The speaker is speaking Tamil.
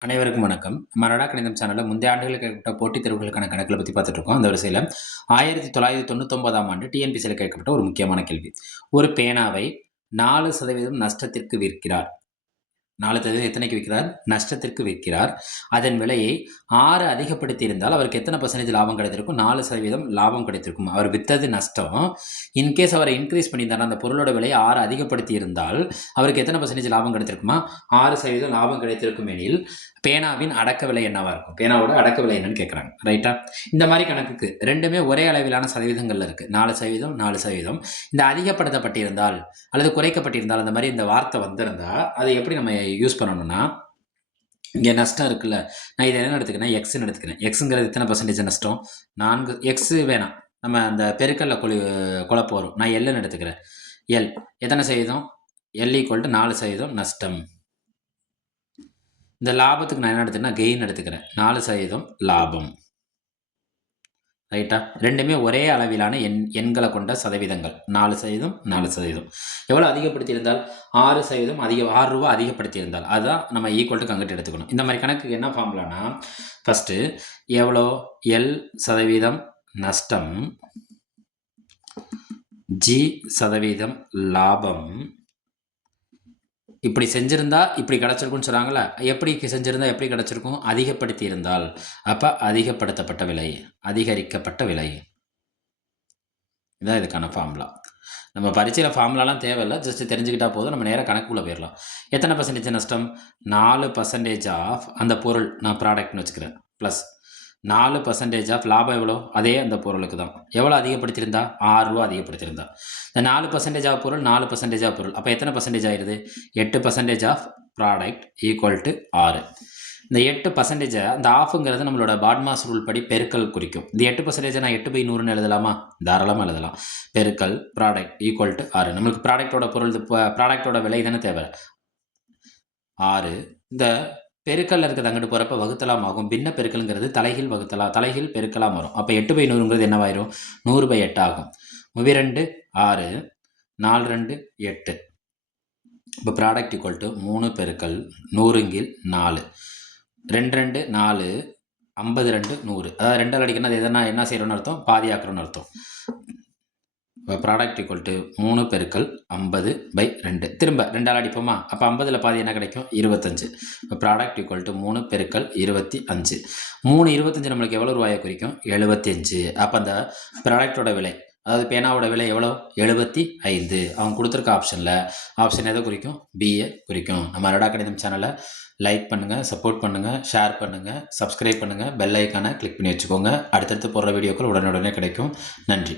அனைவருக்கும் வணக்கம். மரடா கணிதம் சேனலில் முந்தைய ஆண்டுகளுக்கு கேட்கப்பட்ட போட்டித் தேர்வுகளுக்கான கணக்கில் பற்றி பார்த்துட்டு இருக்கோம். அந்த வரிசையில் ஆயிரத்தி தொள்ளாயிரத்தி தொண்ணூத்தொன்பதாம் ஆண்டு டிஎன்பிசியில் கேட்கப்பட்ட ஒரு முக்கியமான கேள்வி. ஒரு பேனாவை நாலு சதவீதம் நஷ்டத்திற்கு விற்கிறார். நாலு சதவீதம் எத்தனைக்கு விற்கிறார்? நஷ்டத்திற்கு விற்கிறார். அதன் விலையை ஆறு அதிகப்படுத்தி இருந்தால் அவருக்கு எத்தனை பர்சன்டேஜ் லாபம் கிடைத்திருக்கும்? நாலு சதவீதம் லாபம் கிடைத்திருக்கும். அவர் வித்தது நஷ்டம். இன்கேஸ் அவரை இன்க்ரீஸ் பண்ணியிருந்தார்? அந்த பொருளோட விலையை ஆறு அதிகப்படுத்தி இருந்தால் அவருக்கு எத்தனை பர்சன்டேஜ் லாபம் கிடைத்திருக்குமா? ஆறு சதவீதம் லாபம் கிடைத்திருக்கும் எனில் பேனாவின் அடக்க விலை என்னவா இருக்கும்? பேனாவோட அடக்க விலை என்னன்னு கேட்குறாங்க ரைட்டா இந்த மாதிரி கணக்குக்கு ரெண்டுமே ஒரே அளவிலான சதவீதங்கள்ல இருக்கு. நாலு சதவீதம் நாலு சதவீதம். இந்த அதிகப்படுத்தப்பட்டிருந்தால் அல்லது குறைக்கப்பட்டிருந்தால் அந்த மாதிரி இந்த வார்த்தை வந்திருந்தா அதை எப்படி நம்ம யூஸ் பண்ணணும்னா இங்கே நஷ்டம் இருக்குல்ல நான் இதை என்ன எடுத்துக்கிறேன் எக்ஸ்ன்னு எடுத்துக்கிறேன். எக்ஸுங்கிறது எத்தனை பர்சன்டேஜ் நஷ்டம்? நான்கு எக்ஸு வேணாம். நம்ம அந்த பெருக்கல்ல கொலி குழப்பம் வரும். நான் எல்லுன்னு எடுத்துக்கிறேன். எல் எத்தனை சதவீதம்? எல் ஈக்குவல் டு நாலு சதவீதம் நஷ்டம். இந்த லாபத்துக்கு நான் என்ன எடுத்துக்கிறேன் கெயின் எடுத்துக்கிறேன். நாலு சதவீதம் லாபம். ரைட்டா ரெண்டுமே ஒரே அளவிலான எண் எண்களை கொண்ட சதவீதங்கள். நாலு சதவீதம் நாலு சதவீதம். எவ்வளோ அதிகப்படுத்தியிருந்தால்? ஆறு சதவீதம் அதிக ஆறு ரூபா அதிகப்படுத்தியிருந்தால். அதுதான் நம்ம ஈக்குவல் டு கங்கிட்டு எடுத்துக்கணும். இந்த மாதிரி கணக்கு என்ன ஃபார்முலானா ஃபஸ்ட்டு எவ்வளோ? எல் சதவீதம் நஷ்டம். ஜி சதவீதம் லாபம். இப்படி செஞ்சிருந்தா இப்படி கிடச்சிருக்குன்னு சொல்கிறாங்களா எப்படி செஞ்சுருந்தா எப்படி கிடச்சிருக்கும்? அதிகப்படுத்தி இருந்தால் அப்போ அதிகப்படுத்தப்பட்ட விலை அதிகரிக்கப்பட்ட விலை. இதான் இதுக்கான ஃபார்முலா நம்ம பரீட்சையில் ஃபார்முலாலாம் தேவையில்லை ஜஸ்ட் தெரிஞ்சுக்கிட்டா போதும் நம்ம நேராக கணக்குள்ளே போயிடலாம். எத்தனை பர்சன்டேஜ் நஷ்டம்? நாலு பர்சன்டேஜ் ஆஃப் அந்த பொருள் நான் ப்ராடக்ட்னு வச்சுக்கிறேன் ப்ளஸ் நாலு பர்சன்டேஜ் ஆஃப் லாபம் எவ்வளோ? அதே அந்த பொருளுக்கு தான் எவ்வளோ அதிகப்படுத்தியிருந்தா? ஆறு ரூபா அதிகப்படுத்தியிருந்தா. இந்த நாலு பர்சன்டேஜ் ஆஃப் பொருள் நாலு பர்சன்டேஜ் ஆஃப் பொருள். அப்போ எத்தனை பர்சன்டேஜ் ஆயிடுது? எட்டு percentage of product equal to ஆறு. இந்த எட்டு பர்சன்டேஜை அந்த ஆஃபுங்கிறது நம்மளோட பாட்மாஸ் ரூல் படி பெருக்கல் குறிக்கும். இந்த எட்டு பர்சன்டேஜை நான் எட்டு பை நூறுன்னு எழுதலாமா? தாராளமாக எழுதலாம். பெருக்கல் ப்ராடக்ட் ஈக்குவல் டு ஆறு. நம்மளுக்கு ப்ராடக்டோட பொருள் ப்ராடக்டோட விலை தானே தேவை? ஆறு. இந்த பெருக்கல்ல இருக்கிறது அங்கிட்டு போகிறப்ப வகுத்தலாம் ஆகும். பின்ன பெருக்கலுங்கிறது தலைகீழ் வகுத்தலா தலைகீழ் பெருக்கலாம் வரும் அப்போ எட்டு பை நூறுங்கிறது என்னவாயிரும்? நூறு பை எட்டு ஆகும். முவி ரெண்டு ஆறு நாலு ரெண்டு எட்டு. இப்போ ப்ராடக்ட் ஈக்குவல் டு மூணு பெருக்கல் நூறுங்கில் நாலு. ரெண்டு ரெண்டு நாலு ஐம்பது ரெண்டு நூறு. அதாவது ரெண்டால் அடிக்கணும் அது எதனா என்ன செய்கிறோன்னு அர்த்தம்? பாதியாக்குறோன்னு அர்த்தம். ப்ராடக்ட் ஈக்குவல் டு மூணு பெருக்கள் ஐம்பது பை ரெண்டு. திரும்ப ரெண்டால் அடிப்போமா? அப்போ ஐம்பதில் பாதி என்ன கிடைக்கும்? இருபத்தஞ்சு. இப்போ ப்ராடக்ட் ஈக்குவல் டு மூணு பெருக்கள் இருபத்தி அஞ்சு. மூணு இருபத்தஞ்சு நம்மளுக்கு எவ்வளோ ரூபாயை குறிக்கும்? எழுபத்தி அஞ்சு. அப்போ அந்த ப்ராடக்டோட விலை அதாவது பேனாவோட விலை எவ்வளோ எழுபத்தி ஐந்து. அவங்க கொடுத்துருக்க ஆப்ஷனில் ஆப்ஷன் எதை குறிக்கும்? பிஏ குறிக்கும். நம்ம ரெடா கணிதம் சேனலை லைக் பண்ணுங்கள் சப்போர்ட் பண்ணுங்கள் ஷேர் பண்ணுங்கள் சப்ஸ்கிரைப் பண்ணுங்கள் பெல் ஐக்கானை கிளிக் பண்ணி வச்சுக்கோங்க. அடுத்தடுத்து போடுற வீடியோக்கள் உடனுடனே கிடைக்கும். நன்றி.